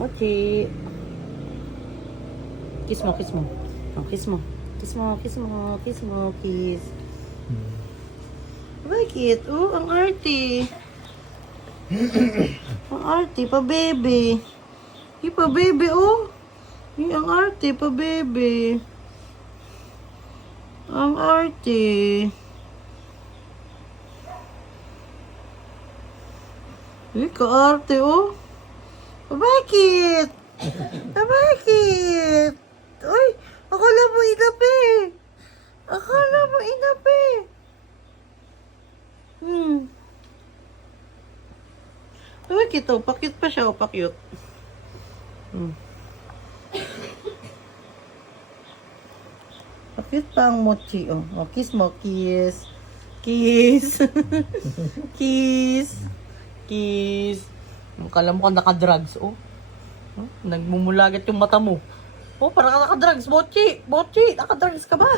Mochi. Kiss mo, kiss mo. Oh, kiss mo. Kiss mo, kiss mo, kiss mo, kiss. Bakit? Oh, ang arty. Ang arty, pa baby. Pa baby, oh. Ang arty, pa baby. Ang arty. Ka-arte, oh. Bakit? Bakit? Uy, akala mo inapi. Akala mo inapi. Bakit, oh? Pakyut pa siya, oh. Pakyut. Pakyut pa ang mochi, oh. Oh, kiss mo, kiss. Kiss. Kiss. Kiss. Akala mo ka naka-drugs, oh. Nagmumulagat yung mata mo. Oh, parang ka naka-drugs, Mochi. Mochi, naka-drugs ka ba?